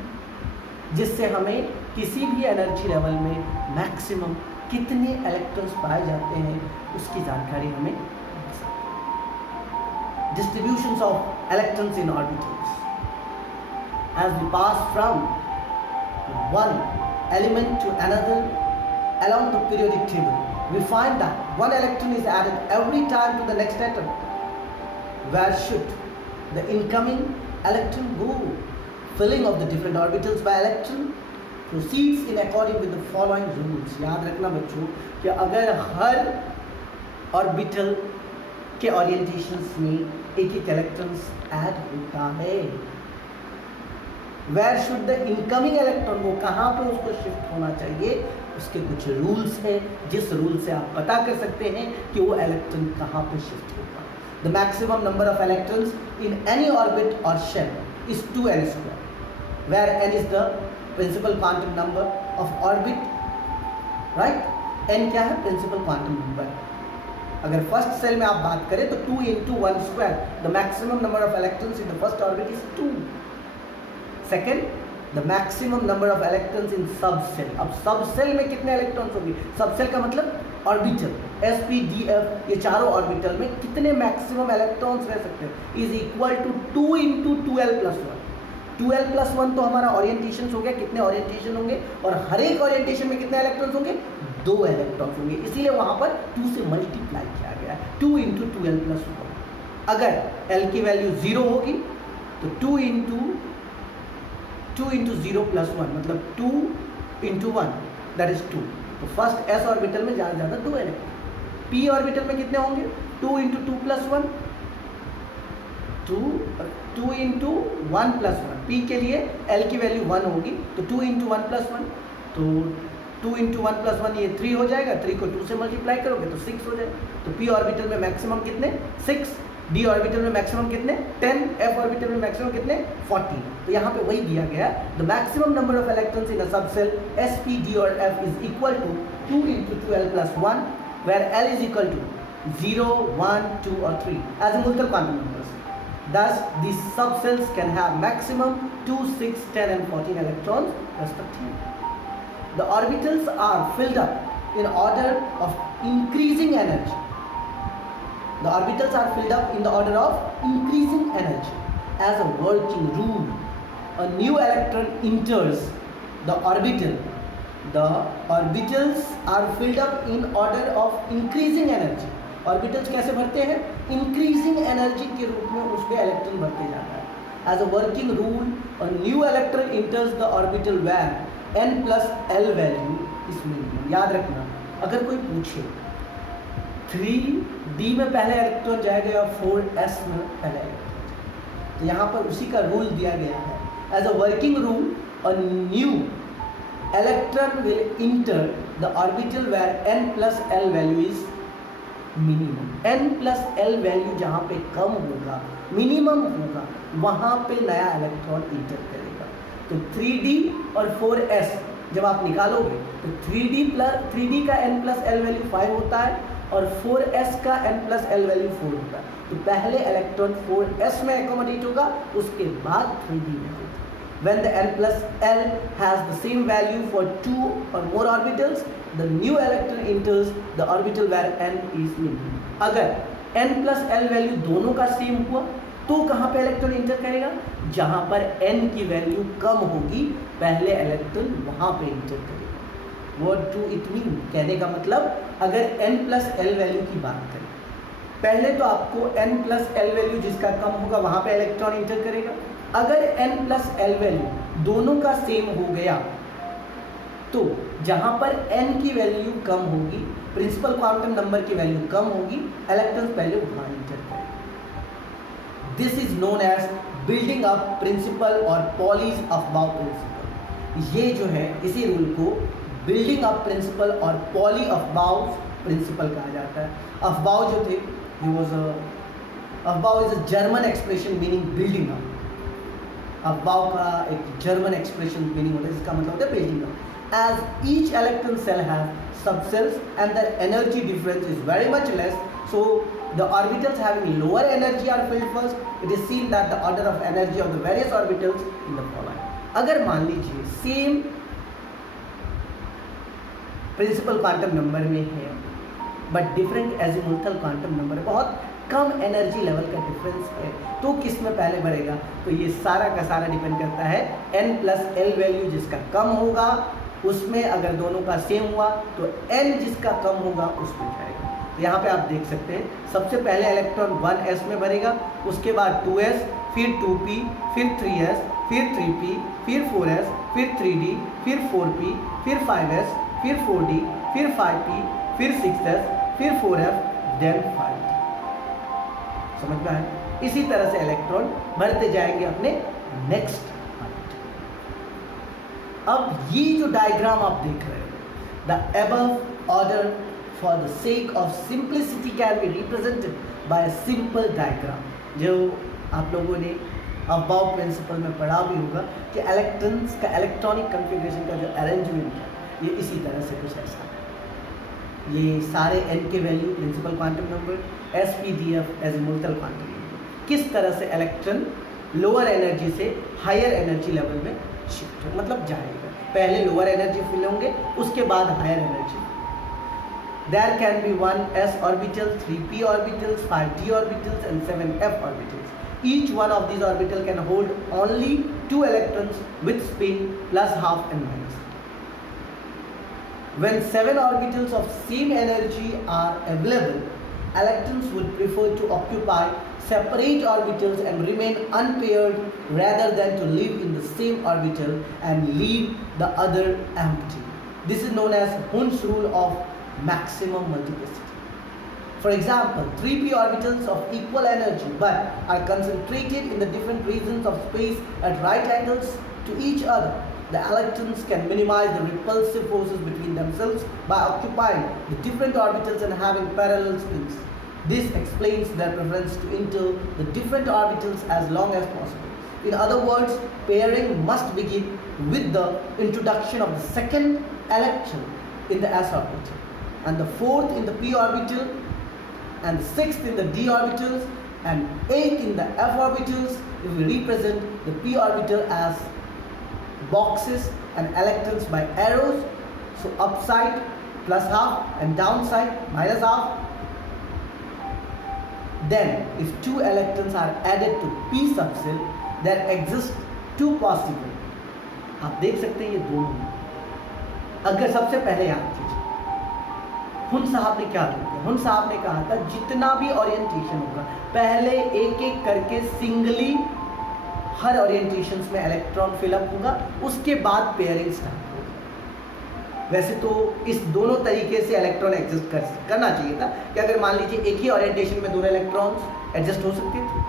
जिससे हमें किसी भी एनर्जी लेवल में मैक्सिमम कितने इलेक्ट्रॉन्स पाए जाते हैं उसकी जानकारी हमें मिल सकती है। Distributions of electrons in orbitals as we pass from one element to another along the periodic table, we find that 1 electron is added every time to the next atom. Where should the incoming electron go? Filling of the different orbitals by electron proceeds in according with the following rules. याद रखना बच्चों कि अगर हर ऑर्बिटल के ओरिएंटेशंस में एक एक इलेक्ट्रॉन्स ऐड होता है, where should the incoming electron, वो कहाँ पे उसको शिफ्ट होना चाहिए, उसके कुछ रूल्स हैं, जिस रूल से आप पता कर सकते हैं कि वो इलेक्ट्रॉन कहाँ पे शिफ्ट होगा। The maximum number of electrons in any orbit और shell is 2n², where n is the principal quantum number of orbit, right. n क्या है? Principal quantum number. अगर फर्स्ट सेल में आप बात करें तो 2 × 1², the maximum number of electrons in the first orbit is 2। Second, the maximum number of electrons in subshell. अब सब सेल में कितने इलेक्ट्रॉन्स होंगे? सब सेल का मतलब orbital, s p d f, ये चारों ऑर्बिटल में कितने मैक्सिमम इलेक्ट्रॉन्स रह सकते हैं, is equal to 2 × 2l+1। 2l+1 तो हमारा ओरिएंटेशन हो गया, कितने ओरिएंटेशन होंगे, और हर एक ओरिएंटेशन में कितने इलेक्ट्रॉन्स होंगे? 2 इलेक्ट्रॉन्स होंगे, इसीलिए वहाँ पर 2 से मल्टीप्लाई किया गया है, 2 × 2l+1। अगर l की वैल्यू 0 होगी तो 2 × 0+1 मतलब 2 × 1 दैट इज 2। तो फर्स्ट s ऑर्बिटल में ज़्यादा ज़्यादा 2 इलेक्ट्रॉन। p ऑर्बिटल में कितने होंगे? 2 × 2+1, 2 × 1+1। p के लिए l की वैल्यू 1 होगी तो 2 × 1+1, तो 2 × 1+1 ये 3 हो जाएगा, 3 को 2 से मल्टीप्लाई करोगे तो 6 हो जाएगा। तो p ऑर्बिटल में मैक्सिमम कितने? 6। d ऑर्बिटल में मैक्सिमम कितने? 10। f ऑर्बिटल में मैक्सिमम कितने? 40। तो यहाँ पे वही दिया गया, the maximum number of electrons in a subshell s p d और f is equal to 2 × 2l+1, where l is equal to 0, 1, 2 और 3 as a multiple quantum numbers. Thus, these subcells can have maximum 2, 6, 10 and 14 electrons respectively. The orbitals are filled up in order of increasing energy. The orbitals are filled up in the order of increasing energy. As a working rule, a new electron enters the orbital. The orbitals are filled up in order of increasing energy. Orbitals कैसे भरते हैं? Increasing energy के रूप में उसमें इलेक्ट्रॉन भरते जाता है। As a working rule, a new electron enters the orbital where n+l value is minimum. याद रखना, अगर कोई पूछे 3d में पहले इलेक्ट्रॉन जाएगा या 4s में पहले इलेक्ट्रॉन, तो यहाँ पर उसी का रूल दिया गया है। As a working rule, a new electron will enter the orbital where n+l value is minimum. n+l value जहाँ पे कम होगा, मिनिमम होगा, वहाँ पे नया इलेक्ट्रॉन इंटर करेगा। तो 3d और 4s जब आप निकालोगे तो 3d का n+l वैल्यू 5 होता है और 4s का n+l वैल्यू 4 होता है। तो पहले इलेक्ट्रॉन 4s में एकोमोडेट होगा, उसके बाद 3d में होगा। When the n+l has the same value for 2 or more orbitals, the new electron enters the orbital where n is minimum. अगर n+l वैल्यू दोनों का सेम हुआ तो कहाँ पे इलेक्ट्रॉन इंटर करेगा? जहाँ पर n की वैल्यू कम होगी, पहले इलेक्ट्रॉन वहाँ पे इंटर करेगा। What do it mean? कहने का मतलब, अगर n+l वैल्यू की बात करें, पहले तो आपको n+l वैल्यू जिसका कम होगा वहाँ पे इलेक्ट्रॉन इंटर करेगा। अगर n+l वैल्यू दोनों का सेम हो गया तो जहाँ पर n की वैल्यू कम होगी, प्रिंसिपल क्वांटम नंबर की वैल्यू कम होगी, इलेक्ट्रॉन पहले वहाँ इंटर करेगा। This is known as building up principle और पॉलीज अफबाउ प्रिंसिपल। ये जो है इसी रूल को बिल्डिंग अप प्रिंसिपल और पॉली अफबाउ प्रिंसिपल कहा जाता है। अफबाउ जो थे Aufbau is a German expression meaning building up. Aufbau का एक जर्मन एक्सप्रेशन मीनिंग होता है जिसका मतलब होता है building up. As each electron cell has subcells and their energy difference is very much less, so the orbitals having lower energy are filled first. It is seen that the order of energy of the various orbitals in the following. अगर मान लीजिए सेम प्रिंसिपल क्वांटम नंबर में है but different azimuthal quantum number है, बहुत कम एनर्जी लेवल का डिफरेंस है, तो किस में पहले बढ़ेगा? तो ये सारा का सारा डिपेंड करता है n+l वैल्यू जिसका कम होगा उसमें, अगर दोनों का सेम हुआ तो n जिसका कम होगा उसमें जाएगा। तो यहाँ पे आप देख सकते हैं सबसे पहले इलेक्ट्रॉन 1s में भरेगा, उसके बाद 2s, फिर 2p, फिर 3s, फिर 3p, फिर 4s, फिर 3d, फिर 4p, फिर 5s, फिर 4d, फिर 5p, फिर 6s, फिर 4f, देन 5d। समझ में आया? इसी तरह से इलेक्ट्रॉन भरते जाएंगे अपने नेक्स्ट। अब ये जो डायग्राम आप देख रहे हैं, the above order for the sake of simplicity can be represented by a simple diagram. जो आप लोगों ने अबव प्रिंसिपल में पढ़ा भी होगा कि इलेक्ट्रॉन्स का इलेक्ट्रॉनिक कॉन्फ़िगरेशन का जो अरेंजमेंट है ये इसी तरह से कुछ ऐसा है। ये सारे n के value principal quantum number, s p d f azimuthal quantum number, किस तरह से इलेक्ट्रॉन लोअर एनर्जी से हायर एनर्जी लेवल में शिफ्ट मतलब जाएगा। पहले लोअर एनर्जी फिल होंगे, उसके बाद higher energy. There can be 1s orbitals, 3p orbitals, 5d orbitals and 7f orbitals. Each one of these orbital can hold only 2 electrons with spin plus half and minus. When 7 orbitals of same energy are available, electrons would prefer to occupy separate orbitals and remain unpaired rather than to live in the same orbital and leave the other empty. This is known as Hund's rule of maximum multiplicity. For example, 3p orbitals of equal energy but are concentrated in the different regions of space at right angles to each other. The electrons can minimize the repulsive forces between themselves by occupying the different orbitals and having parallel spins. This explains their preference to enter the different orbitals as long as possible. In other words, pairing must begin with the introduction of the second electron in the s orbital, and the fourth in the p orbital, and the sixth in the d orbitals, and eighth in the f orbitals. If we represent the p orbital as boxes and electrons by arrows, so upside plus half and downside minus half. Then if 2 electrons are added to p subcell, there exist 2 possible. आप देख सकते हैं ये दोनों। अगर सबसे पहले याद कीजिए हुन साहब ने क्या किया, हुन साहब ने कहा था जितना भी ओरिएंटेशन होगा पहले एक एक करके सिंगली हर ओरिएंटेशंस में इलेक्ट्रॉन फिलअप होगा, उसके बाद पेयरिंग स्टार्ट होगा। वैसे तो इस दोनों तरीके से इलेक्ट्रॉन एग्जिस्ट करना चाहिए था कि अगर मान लीजिए एक ही ओरिएंटेशन में दोनों इलेक्ट्रॉन्स एडजस्ट हो सकते थे,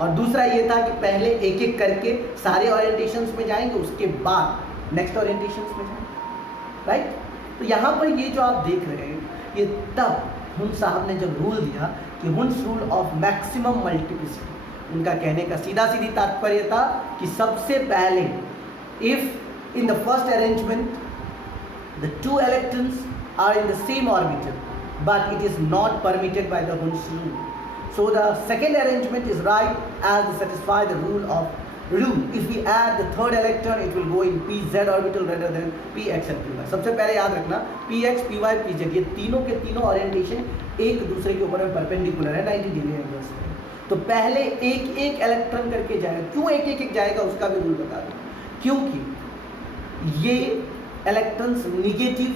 और दूसरा ये था कि पहले एक एक करके सारे ओरिएंटेशंस में जाएंगे, उसके बाद नेक्स्ट ओरिएंटेशंस में जाएंगे, राइट। तो यहाँ पर ये जो आप देख रहे हैं ये तब हुन साहब ने जब रूल दिया कि Hund's rule of maximum multiplicity, उनका कहने का सीधा सीधी तात्पर्य था कि सबसे पहले if in the first arrangement the 2 electrons are in the same orbital but it is not permitted by the Hund's rule, so the second arrangement is right as to satisfy the rule. If we add the third electron it will go in pz orbital rather than px and py. सबसे पहले याद रखना px py pz ये तीनों के तीनों ओरिएंटेशन एक दूसरे के ऊपर में परपेंडिकुलर है 90 डिग्री एंगल्स में, तो पहले एक एक इलेक्ट्रॉन करके जाएगा। क्यों एक एक जाएगा उसका भी रूल बता दूँ, क्योंकि ये इलेक्ट्रॉन्स निगेटिव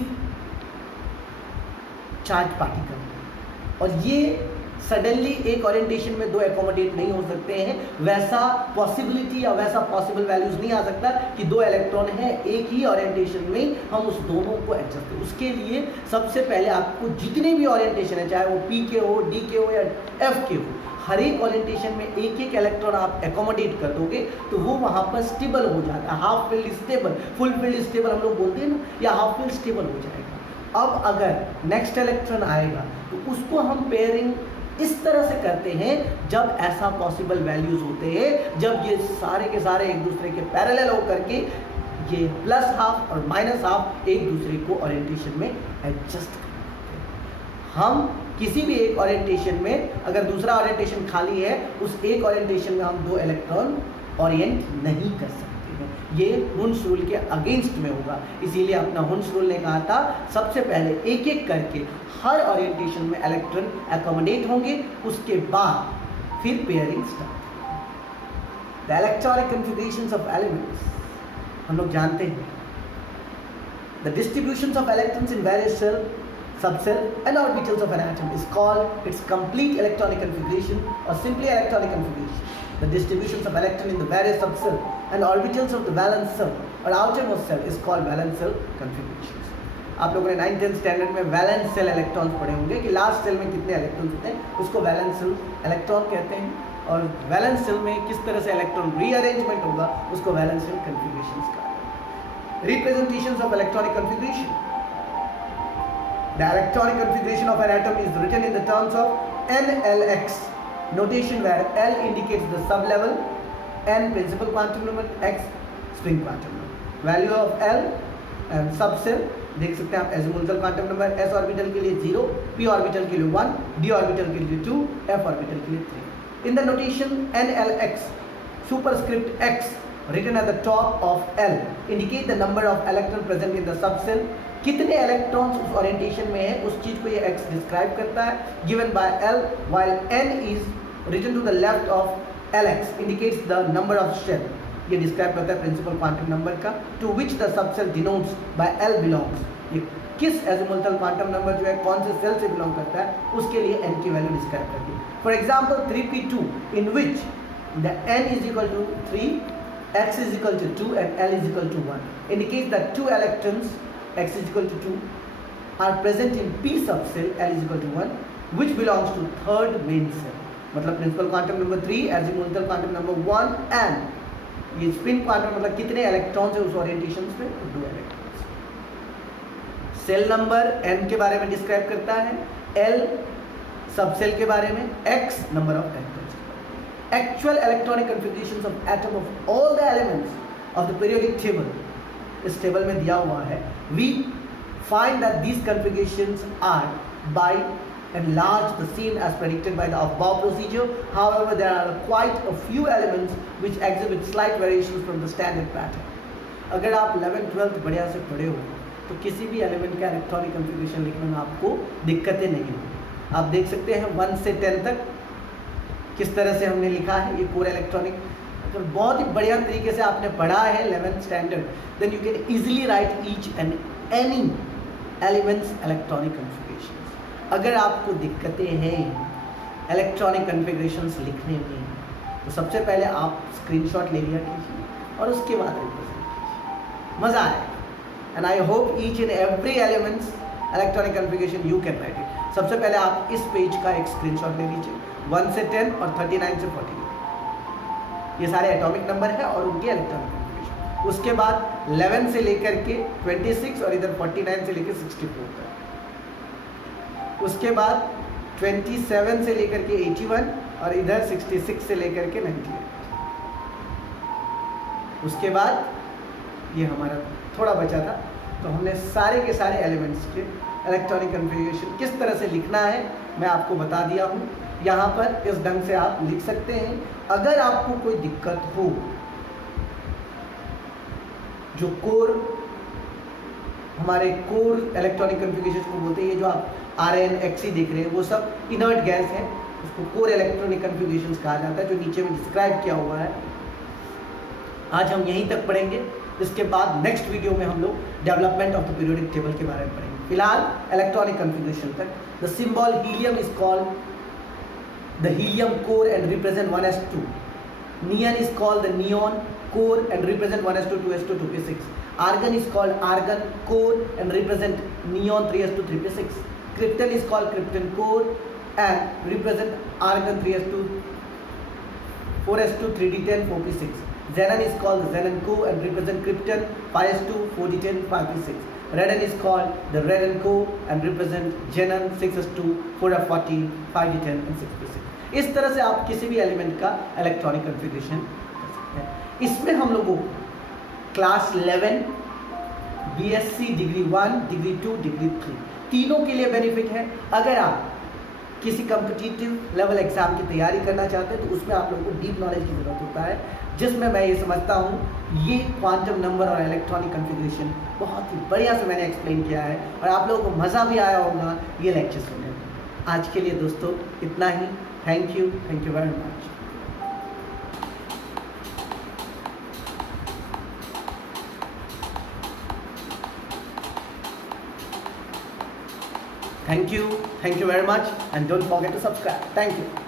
चार्ज पार्टिकल और ये सडनली एक ओरिएंटेशन में दो एकोमोडेट नहीं हो सकते हैं, वैसा पॉसिबिलिटी या वैसा पॉसिबल वैल्यूज नहीं आ सकता कि दो इलेक्ट्रॉन है एक ही ओरिएंटेशन में हम उस दोनों को एडजस्ट करें। उसके लिए सबसे पहले आपको जितने भी ओरिएंटेशन है, चाहे वो पी के हो, डी के हो या एफ के हो, हर एक ओरिएंटेशन में एक एक इलेक्ट्रॉन आप एकोमोडेट कर दोगे तो वो वहाँ पर स्टेबल हो जाता है। Half field stable, full field stable हम लोग बोलते हैं ना, या हाफ फील्ड स्टेबल हो जाएगा। अब अगर नेक्स्ट इलेक्ट्रॉन आएगा तो उसको हम पेयरिंग इस तरह से करते हैं जब ऐसा पॉसिबल वैल्यूज होते हैं, जब ये सारे के सारे एक दूसरे के पैरेलल होकर के ये प्लस हाफ और माइनस हाफ एक दूसरे को ओरिएंटेशन में एडजस्ट करते हैं। हम किसी भी एक ओरिएंटेशन में अगर दूसरा ओरिएंटेशन खाली है, उस एक ओरिएंटेशन में हम दो इलेक्ट्रॉन ओरिएंट नहीं कर सकते हैं। ये हुन्स रूल के अगेंस्ट में होगा। इसीलिए अपना हुन्स रूल ने कहा था सबसे पहले एक एक करके हर ओरिएंटेशन में इलेक्ट्रॉन एकोमोडेट होंगे, उसके बाद फिर pairing start. The electronic configurations of elements हम लोग जानते हैं। The distributions of electrons in various shell, subcell and orbitals of an atom is called its complete electronic configuration or simply electronic configuration. The distributions of electron in the various subcell and orbitals of the valence cell or outermost cell is called valence cell configurations. आप लोगों ने 9th 10th स्टैंडर्ड में वैलेंस सेल इलेक्ट्रॉन्स पढ़े होंगे कि लास्ट सेल में कितने इलेक्ट्रॉन्स होते हैं, उसको वैलेंस सेल इलेक्ट्रॉन कहते हैं, और वैलेंस सेल में किस तरह से इलेक्ट्रॉन रीअरेंजमेंट होगा उसको वैलेंस सेल कन्फिगरेशंस कहा जाता है। Representations of electronic configuration. The electronic configuration of an atom is written in the terms of NLX notation, where L indicates the sublevel, N principal quantum number, X string quantum number. Value of L and subcell देख सकते हैं आप, azimuthal quantum number s orbital के लिए 0, p ऑर्बिटल के लिए 1, d ऑर्बिटल के लिए 2, f ऑर्बिटल के लिए 3. In the notation NLX, superscript X written at the top of L indicate the number of electrons present in the subcell. कितने इलेक्ट्रॉन्स उस ओरिएंटेशन में है उस चीज को ये x डिस्क्राइब करता है, given by L, while N is written to the left of LX indicates the number of shell. ये डिस्क्राइब करता है प्रिंसिपल क्वांटम नंबर का, to which the subshell denotes by L belongs. ये किस एजिमुथल क्वांटम नंबर जो है कौन से सेल से बिलोंग करता है उसके लिए N की वैल्यू डिस्क्राइब करती है। For example 3p2 in which the N is equal to 3, X is equal to 2 and L is equal to 1 indicates that two electrons X is equal to 2 are present in P subcell, L is equal to 1, which belongs to third main cell. मतलब principal quantum number 3, azimuthal quantum number 1 and ये स्पिन क्वांटम मतलब कितने इलेक्ट्रॉन्स है उस ओरिएंटेशन में, 2 इलेक्ट्रॉन्स। सेल नंबर N के बारे में डिस्क्राइब करता है, L सबसेल के बारे में, X number of electrons. Actual electronic configurations of atom of all the elements of the periodic table, इस टेबल में दिया हुआ है, we find that these configurations are by and large the same as predicted by the above procedure. However, there are quite a few elements which exhibit slight variations from the standard pattern. अगर आप 11th 12th बढ़िया से पढ़े हो तो किसी भी एलिमेंट का इलेक्ट्रॉनिक कन्फिगरेशन लिखने में आपको दिक्कतें नहीं होंगी। आप देख सकते हैं 1 से 10 तक किस तरह से हमने लिखा है ये पूरा इलेक्ट्रॉनिक, अगर बहुत ही बढ़िया तरीके से आपने पढ़ा है 11th standard, then you can easily write each and any elements electronic configurations. अगर आपको दिक्कतें हैं इलेक्ट्रॉनिक कन्फिगरेशंस लिखने में तो सबसे पहले आप स्क्रीनशॉट ले लिया कीजिए और उसके बाद रिप्रेजेंट कीजिए, मज़ा आएगा। And I hope each and every elements electronic configuration you can write it. सबसे पहले आप इस पेज का एक स्क्रीनशॉट ले लीजिए, 1 से 10 और 39 से 40, ये सारे एटॉमिक नंबर है और उनके इलेक्ट्रॉनिक कन्फिगरेशन। उसके बाद 11 से लेकर के 26 और इधर 49 से लेकर 64 तक। उसके बाद 27 से लेकर के 81 और इधर 66 से लेकर के 98। उसके बाद ये हमारा थोड़ा बचा था, तो हमने सारे के सारे एलिमेंट्स के इलेक्ट्रॉनिक कन्फिगरेशन किस तरह से लिखना है मैं आपको बता दिया हूँ। यहाँ पर इस ढंग से आप लिख सकते हैं। अगर आपको कोई दिक्कत हो, जो कोर हमारे कोर इलेक्ट्रॉनिक कन्फिगरेशन को बोलते हैं, ये जो आप Rn Xe देख रहे हैं वो सब इनर्ट गैस है, उसको कोर इलेक्ट्रॉनिक कन्फिगरेशन कहा जाता है, जो नीचे में डिस्क्राइब किया हुआ है। आज हम यहीं तक पढ़ेंगे, इसके बाद नेक्स्ट वीडियो में हम लोग development of the periodic table के बारे में पढ़ेंगे। फिलहाल इलेक्ट्रॉनिक कन्फिगरेशन तक। The symbol helium is called the helium core and represent 1s2. Neon is called the neon core and represent 1s2, 2s2, 2p6. Argon is called argon core and represent neon 3s2, 3p6. Krypton is called krypton core and represent argon 3s2, 4s2, 3d10, 4p6. Xenon is called the xenon core and represent krypton 5s2, 4d10, 5p6. Radon is called the radon core and represent xenon 6s2, 4f40, 5d10 and 6p6. इस तरह से आप किसी भी एलिमेंट का इलेक्ट्रॉनिक कॉन्फ़िगरेशन कर सकते हैं। इसमें हम लोगों को class 11, BSc degree 1, degree 2, degree 3 तीनों के लिए बेनिफिट है। अगर आप किसी कम्पिटिटिव लेवल एग्जाम की तैयारी करना चाहते हैं तो उसमें आप लोगों को डीप नॉलेज की ज़रूरत होता है, जिसमें मैं ये समझता हूँ ये क्वांटम नंबर और इलेक्ट्रॉनिक कन्फिग्रेशन बहुत ही बढ़िया से मैंने एक्सप्लेन किया है और आप लोगों को मज़ा भी आया होगा ये लेक्चर सुनने में। आज के लिए दोस्तों इतना ही। Thank you very much. Thank you very much and don't forget to subscribe. Thank you.